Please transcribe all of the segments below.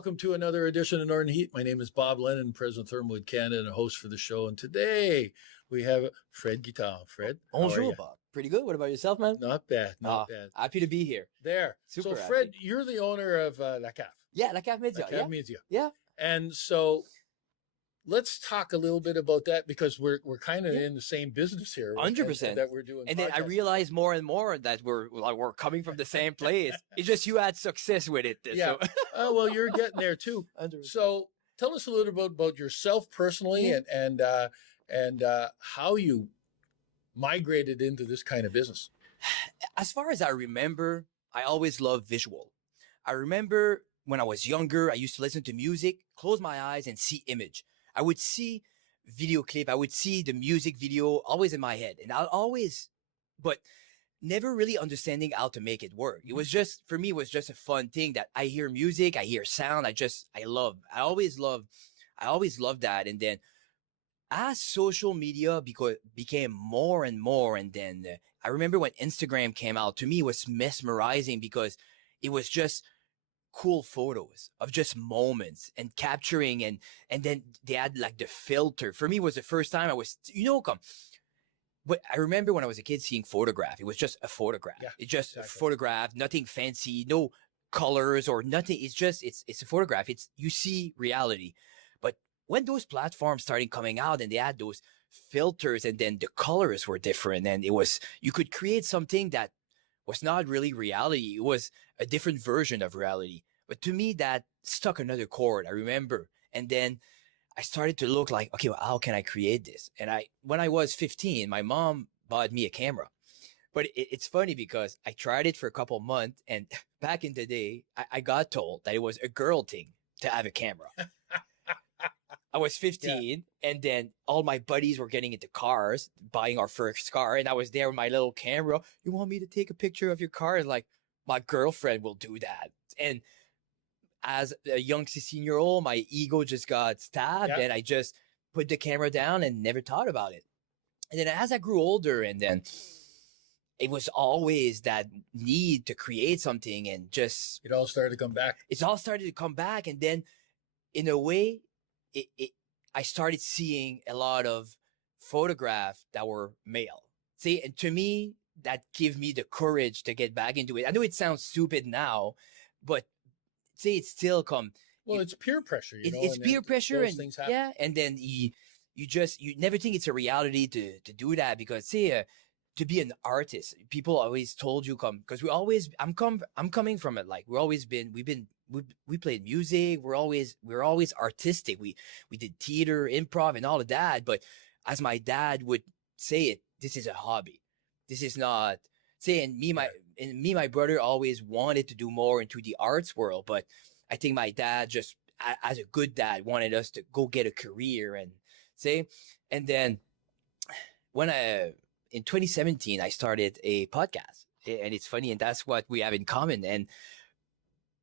Welcome to another edition of Northern Heat. My name is Bob Lennon, President of ThermalWood Canada and a host for the show. And today we have Fred Guitar. Fred, Bonjour, Bob. Pretty good. What about yourself, man? Not bad, not bad. Happy to be here. There. Super so, Fred, happy. you're the owner of La Cave. Yeah, La Cave Media. La Cave Media. Yeah. And so let's talk a little bit about that because we're kind of in the same business here. 100%. That we're doing. And then I realized more and more that we're coming from the same place. It's just you had success with it. Yeah. So. Oh, well, you're getting there too. 100%. So tell us a little bit about yourself personally and how you migrated into this kind of business. As far as I remember, I always loved visual. I remember when I was younger, I used to listen to music, close my eyes and see image. I would see video clip. I would see the music video always in my head. And but never really understanding how to make it work. It was just, for me, it was just a fun thing that I hear music, I hear sound. I always loved that. And then as social media became more and more, and then I remember when Instagram came out, to me, it was mesmerizing because it was just cool photos of just moments and capturing. And then they had like the filter. For me, it was the first time I was, but I remember when I was a kid seeing photograph, it was just a photograph. Yeah, it's just a photograph, nothing fancy, no colors or nothing. It's just, it's a photograph. You see reality. But when those platforms started coming out and they had those filters and then the colors were different and you could create something that was not really reality. It was a different version of reality. But to me, that stuck another chord, I remember. And then I started to look like, okay, well, how can I create this? And when I was 15, my mom bought me a camera. But it's funny because I tried it for a couple months. And back in the day, I got told that it was a girl thing to have a camera. I was 15 and then all my buddies were getting into cars, buying our first car. And I was there with my little camera. You want me to take a picture of your car? And like, my girlfriend will do that. And as a young 16-year-old, my ego just got stabbed and I just put the camera down and never thought about it. And then as I grew older, and then it was always that need to create something and just... It all started to come back. It's all started to come back. And then in a way, I started seeing a lot of photographs that were male. See, and to me, that gave me the courage to get back into it. I know it sounds stupid now, but see, it's still come. Well, it's peer pressure. It's peer pressure, and things happen. Yeah, and then you never think it's a reality to do that because see, to be an artist, people always told you because I'm coming from it. Like we played music. We're always artistic. We did theater, improv and all of that. But as my dad would say it, this is a hobby. This is not saying my brother always wanted to do more into the arts world. But I think my dad just, as a good dad, wanted us to go get a career and then in 2017, I started a podcast and it's funny. And that's what we have in common. And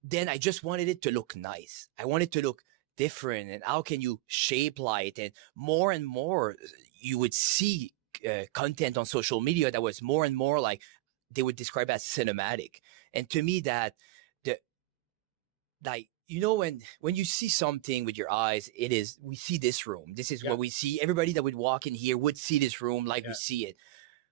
then I just wanted it to look nice. I wanted to look different. And how can you shape light? And more you would see content on social media that was more and more like they would describe as cinematic. And to me that when you see something with your eyes, we see this room. This is what we see. Everybody that would walk in here would see this room like we see it.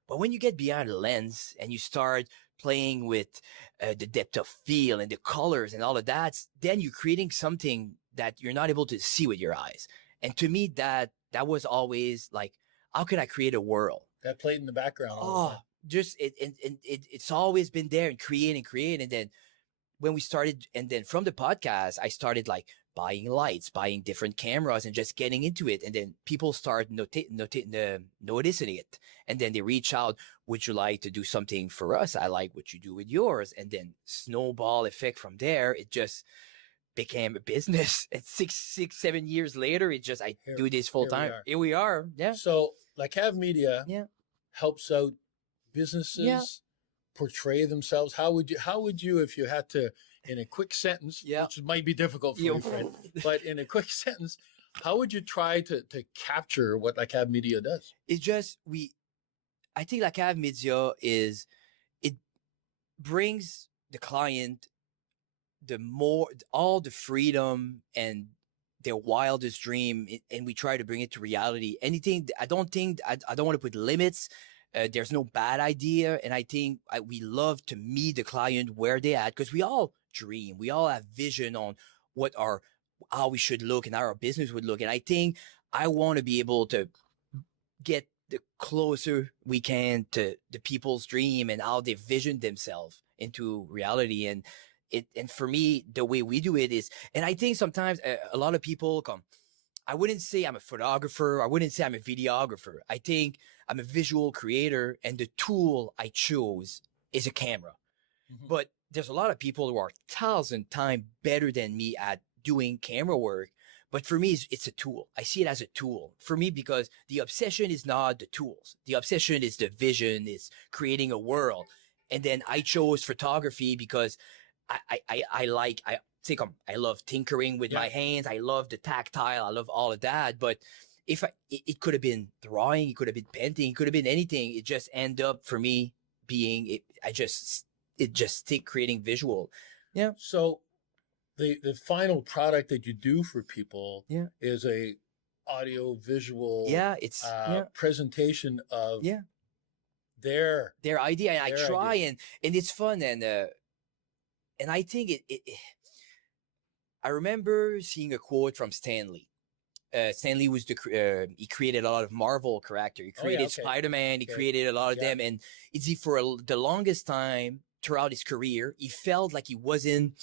But when you get behind the lens and you start playing with the depth of field and the colors and all of that, then you're creating something that you're not able to see with your eyes. And to me, that was always like, how can I create a world? That played in the background. It's always been there and create. And then when we started, and then from the podcast, I started like buying lights, buying different cameras and just getting into it. And then people start noticing it. And then they reach out. Would you like to do something for us? I like what you do with yours. And then snowball effect from there. It just became a business. And 7 years later, I do this full time. Here we are. Yeah. So La Cave Media helps out businesses portray themselves. How would you, if you had to, in a quick sentence, which might be difficult for you, Fred, but in a quick sentence, how would you try to capture what La Cave Media does? It's just, I think La Cave Media it brings the client all the freedom and their wildest dream, and we try to bring it to reality. Anything, I don't want to put limits. There's no bad idea. And I think we love to meet the client where they at, because we all dream. We all have vision on how we should look and how our business would look. And I think I want to be able to get the closer we can to the people's dream and how they vision themselves into reality. And for me, the way we do it is, and I think sometimes a lot of people come, I wouldn't say I'm a photographer. I wouldn't say I'm a videographer. I think I'm a visual creator, and the tool I chose is a camera. Mm-hmm. But there's a lot of people who are 1,000 times better than me at doing camera work. But for me, it's a tool. I see it as a tool for me, because the obsession is not the tools. The obsession is the vision, is creating a world. And then I chose photography because I love tinkering with my hands. I love the tactile. I love all of that. But it could have been drawing, it could have been painting, it could have been anything. It just ended up for me being it. It just stick creating visual. Yeah. So the final product that you do for people is a audio visual presentation of their idea. And I try idea. And it's fun, and I think I remember seeing a quote from Stan Lee. Stan Lee was he created a lot of Marvel characters. He created Spider-Man. He created a lot of them. And for the longest time throughout his career, he felt like he wasn't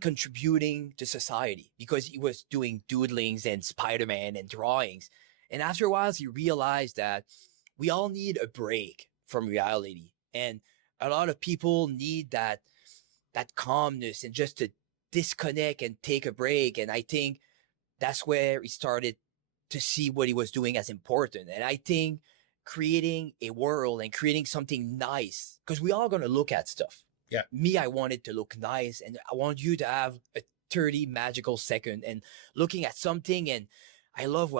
contributing to society, because he was doing doodlings and Spider-Man and drawings. And after a while, he realized that we all need a break from reality. And a lot of people need that calmness and just to disconnect and take a break. And I think that's where he started to see what he was doing as important. And I think creating a world and creating something nice, because we all going to look at stuff. Yeah. Me, I want it to look nice, and I want you to have a 30 magical second and looking at something. And I love,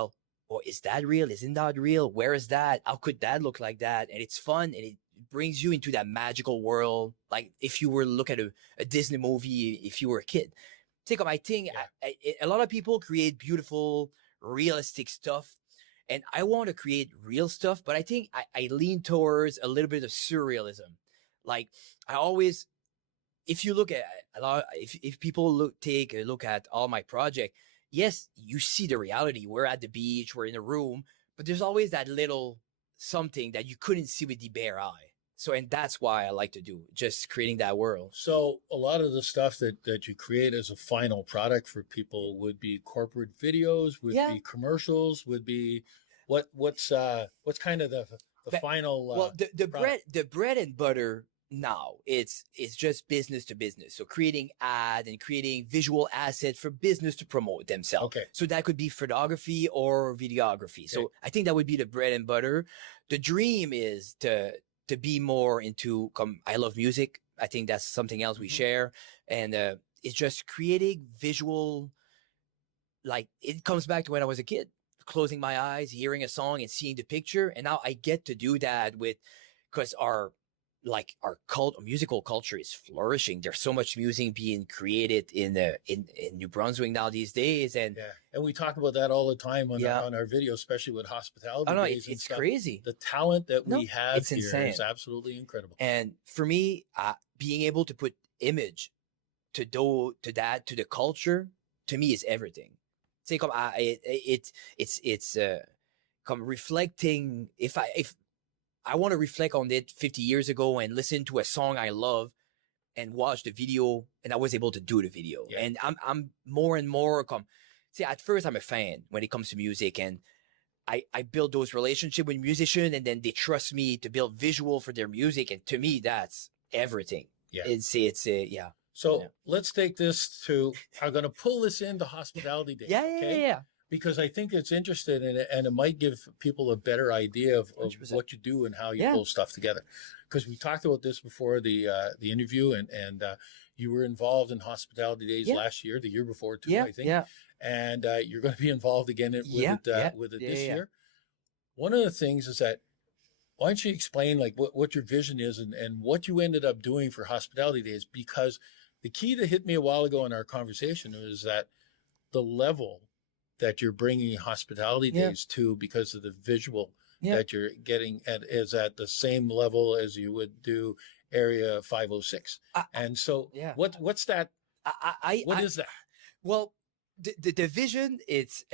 is that real? Isn't that real? Where is that? How could that look like that? And it's fun, and it brings you into that magical world. Like if you were to look at a Disney movie, if you were a kid. I think a lot of people create beautiful, realistic stuff, and I want to create real stuff, but I think I lean towards a little bit of surrealism. Like I always, if you look at a lot, if people take a look at all my project, yes, you see the reality. We're at the beach, we're in a room, but there's always that little something that you couldn't see with the bare eye. So, and that's why I like to do, just creating that world. So a lot of the stuff that you create as a final product for people would be corporate videos, would be commercials, would be what's kind of the final the bread and butter now, it's just business to business. So creating ad and creating visual assets for business to promote themselves. Okay. So that could be photography or videography. So I think that would be the bread and butter. The dream is to be more into I love music. I think that's something else we share. And it's just creating visual, like it comes back to when I was a kid, closing my eyes, hearing a song and seeing the picture. And now I get to do that because our musical culture is flourishing. There's so much music being created in New Brunswick now these days. And we talk about that all the time on our videos, especially with hospitality days. It's crazy. The talent that we have it's here insane. is absolutely incredible. And for me, being able to put image to the culture, to me is everything. It's reflecting. If I want to reflect on it 50 years ago and listen to a song I love and watch the video, and I was able to do the video. Yeah. And I'm more and more at first I'm a fan when it comes to music, and I build those relationships with musicians, and then they trust me to build visual for their music. And to me, that's everything. Yeah. So let's take this I'm going to pull this into hospitality days. Yeah. Because I think it's interesting, and it might give people a better idea of what you do and how you pull stuff together. Because we talked about this before the interview, and you were involved in hospitality days last year, the year before too, I think. Yeah. And you're going to be involved again with it this year. One of the things is that, why don't you explain like what your vision is and what you ended up doing for hospitality days? Because the key that hit me a while ago in our conversation is that the level that you're bringing hospitality days to, because of the visual that you're getting at, is at the same level as you would do Area 506. And so what's that? What is that? Well, the vision, it's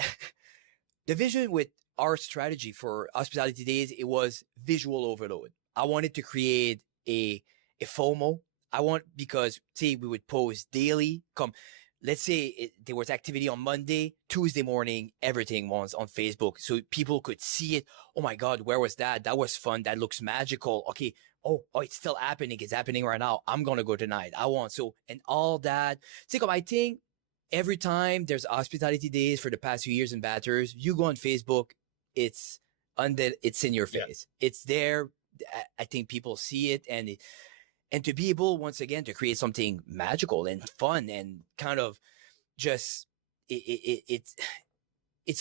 the vision with our strategy for hospitality days, it was visual overload. I wanted to create a FOMO. Because say we would post daily, let's say there was activity on Monday, Tuesday morning, everything was on Facebook. So people could see it. Oh my God, where was that? That was fun. That looks magical. Okay. Oh, it's still happening. It's happening right now. I'm going to go tonight. And all that. I think every time there's hospitality days for the past few years in Bathurst, you go on Facebook, it's in your face. It's there. I think people see it, and to be able, once again, to create something magical and fun and kind of just, it's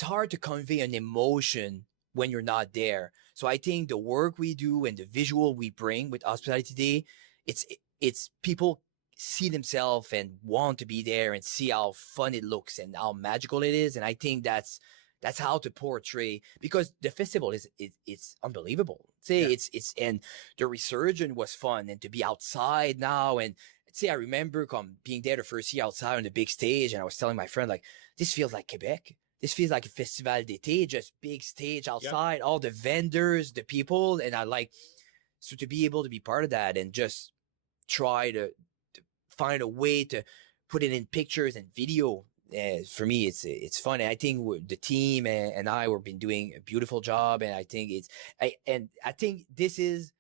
hard to convey an emotion when you're not there. So I think the work we do and the visual we bring with Hospitality Day, it's people see themselves and want to be there and see how fun it looks and how magical it is. And I think that's how to portray, because the festival it's unbelievable. And the resurgence was fun, and to be outside now, and I remember being there the first year outside on the big stage, and I was telling my friend, like, this feels like Quebec. This feels like a festival d'été, just big stage outside, all the vendors, the people, and so to be able to be part of that and just try to find a way to put it in pictures and video. For me, it's fun, and I think the team and I have been doing a beautiful job, and I think I think this is.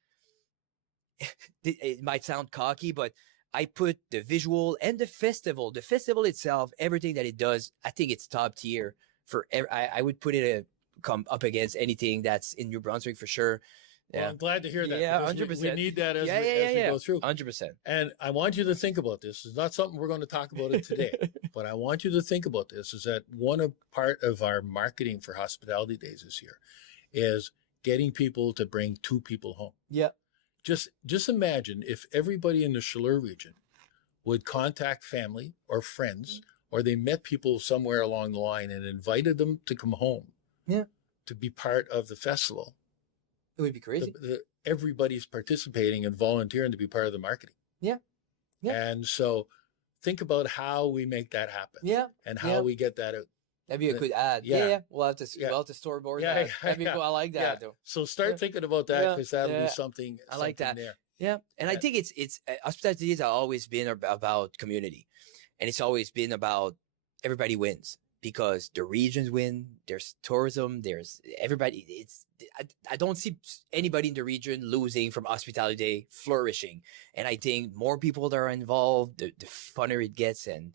It might sound cocky, but I put the visual and the festival itself, everything that it does, I think it's top tier. I would put it come up against anything that's in New Brunswick for sure. Well, I'm glad to hear that. Yeah, 100%. We need that as we go through. 100%. And I want you to think about this. It's not something we're going to talk about it today, but I want you to think about this, is that part of our marketing for Hospitality Days this year is getting people to bring 2 people home. Yeah. Just imagine if everybody in the Chaleur region would contact family or friends, or they met people somewhere along the line and invited them to come home to be part of the festival. It would be crazy. Everybody's participating and volunteering to be part of the marketing. Yeah. And so think about how we make that happen. Yeah. And how we get that out. That'd be a good ad. Yeah. We'll have to storyboard that. That'd be cool. I like that. Though. So start thinking about that, because that'll be something. I like that. There. Yeah. And I think it's hospitality days have always been about community, and it's always been about everybody wins, because the regions win. There's tourism. There's everybody. I don't see anybody in the region losing from Hospitality Day, flourishing. And I think more people that are involved, the funner it gets. And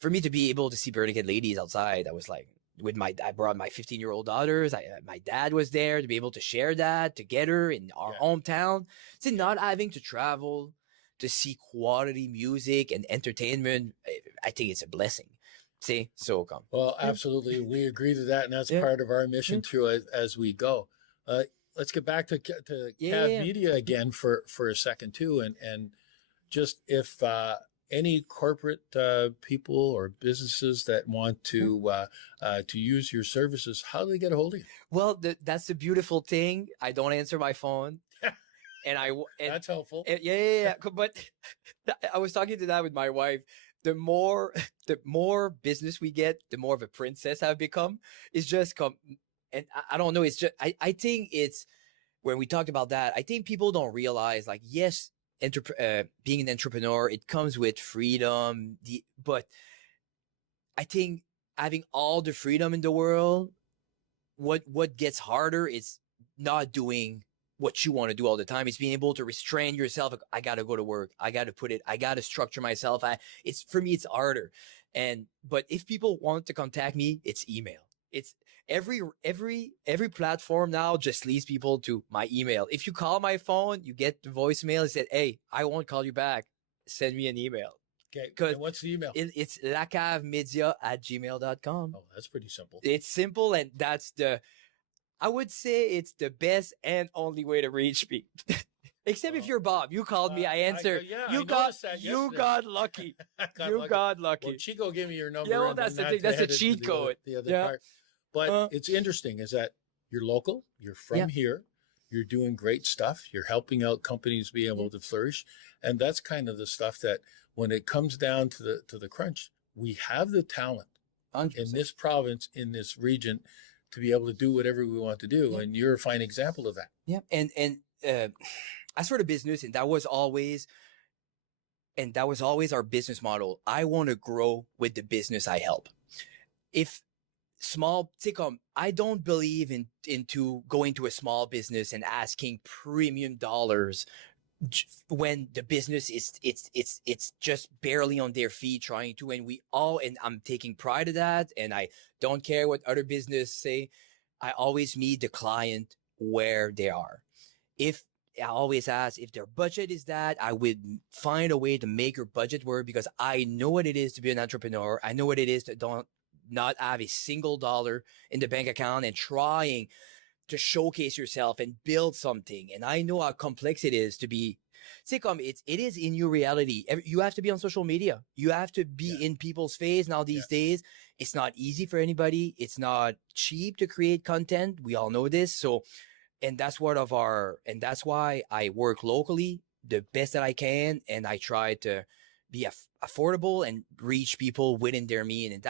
for me to be able to see Burlington ladies outside, I was like, I brought my 15-year-old daughters. My dad was there to be able to share that together in our hometown. Not having to travel to see quality music and entertainment, I think it's a blessing. Well, absolutely. We agree to that. And that's part of our mission too, as we go. Let's get back to Cav Media again for a second too. And just if any corporate people or businesses that want to use your services, how do they get a hold of you? Well, that's the beautiful thing. I don't answer my phone. And that's helpful. But I was talking to that with my wife. The more business we get, the more of a princess I've become. It's just and I don't know. It's just I think it's when we talked about that. I think people don't realize, like, yes, being an entrepreneur, it comes with freedom. But I think having all the freedom in the world, what gets harder is not doing what you want to do all the time. It's being able to restrain yourself. I got to go to work. I got to structure myself. For me, it's harder. But if people want to contact me, it's email. It's every platform now just leads people to my email. If you call my phone, you get the voicemail. It said, "Hey, I won't call you back. Send me an email." Okay. And what's the email? It's lacavemedia@gmail.com. Oh, that's pretty simple. It's simple. And I would say it's the best and only way to reach me. Except if you're Bob. You called me. I answered. I you noticed that you yesterday. got lucky. You got lucky. Well, Chico gave me your number. Yeah, well, and that's the not thing. That's to a head into cheat code. The other Yeah. part. But it's interesting is that you're local. You're from here. You're doing great stuff. You're helping out companies be able to flourish. And that's kind of the stuff that when it comes down to the crunch, we have the talent 100%. in this province, in this region, to be able to do whatever we want to do. And you're a fine example of that. Yeah. And as for the business, and that was always our business model. I want to grow with the business I help. If small, I don't believe into going to a small business and asking premium dollars when the business it's just barely on their feet trying to, and I'm taking pride of that, and I don't care what other business say. I always meet the client where they are. If I always ask if their budget is that, I would find a way to make your budget work, because I know what it is to be an entrepreneur. I know what it is to not have a single dollar in the bank account and trying to showcase yourself and build something. And I know how complex it is to be. It is in your reality. You have to be on social media. You have to be in people's face now these days. It's not easy for anybody. It's not cheap to create content. We all know this. So, and that's why I work locally the best that I can. And I try to be affordable and reach people within their means. And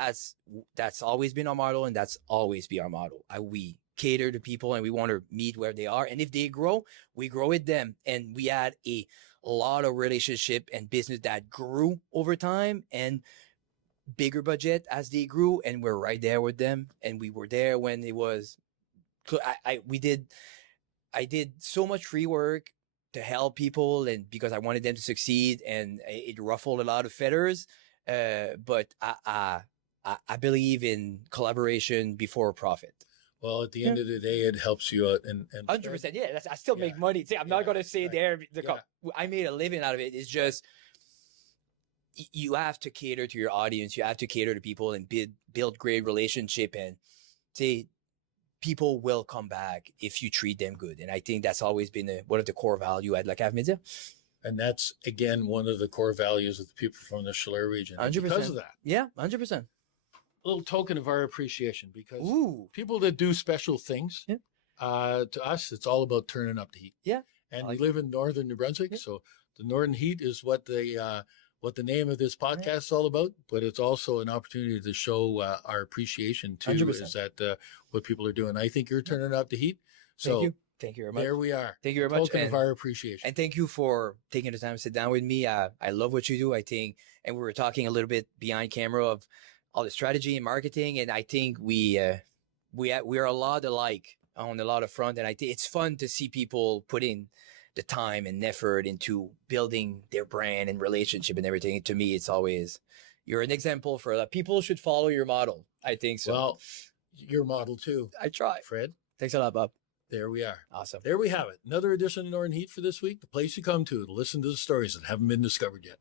that's always been our model, and that's always be our model. We cater to people, and we want to meet where they are. And if they grow, we grow with them. And we had a lot of relationship and business that grew over time, and bigger budget as they grew. And we're right there with them. And we were there when it was, I did so much free work to help people, and because I wanted them to succeed, and it ruffled a lot of feathers. But I believe in collaboration before profit. Well, at the end of the day, it helps you out. And 100%. Yeah, I still make money. See, I'm not going to say I made a living out of it. It's just, you have to cater to your audience. You have to cater to people and build great relationship, and say, people will come back if you treat them good. And I think that's always been one of the core value at La Cave Media. And that's, again, one of the core values of the people from the Schiller region. 100%. Because of that. Yeah, 100%. A little token of our appreciation, because people that do special things, to us, it's all about turning up the heat. Yeah. And we live in northern New Brunswick, so the northern heat is what the name of this podcast is all about. But it's also an opportunity to show our appreciation too. 100%. Is that what people are doing? I think you're turning up the heat. So Thank you very much. There we are. Thank you very much. Token of our appreciation. And thank you for taking the time to sit down with me. I love what you do. I think, and we were talking a little bit behind camera of all the strategy and marketing, and I think we are a lot alike on a lot of front. And I think it's fun to see people put in the time and effort into building their brand and relationship and everything. To me, it's always, you're an example for that. People should follow your model. I think so. Well, your model too. I try. Fred. Thanks a lot, Bob. There we are. Awesome. There we have it. Another edition of Northern Heat for this week. The place you come to listen to the stories that haven't been discovered yet.